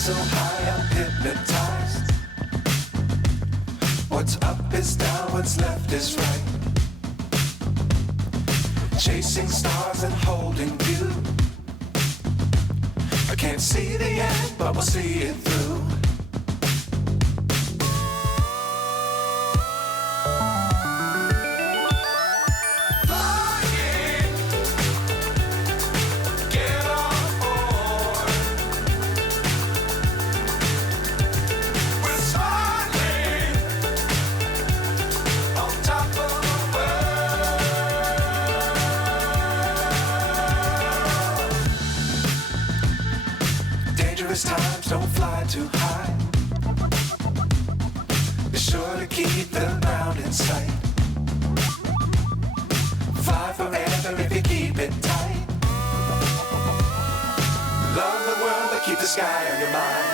so high I'm hypnotized. What's up is down, what's left is right. Chasing stars and holding you. I can't see the end, but we'll see it through. Times don't fly too high. Be sure to keep the ground in sight. Fly forever if you keep it tight. Love the world but keep the sky on your mind.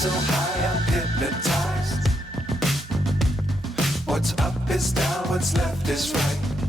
So high I'm hypnotized. What's up is down, what's left is right.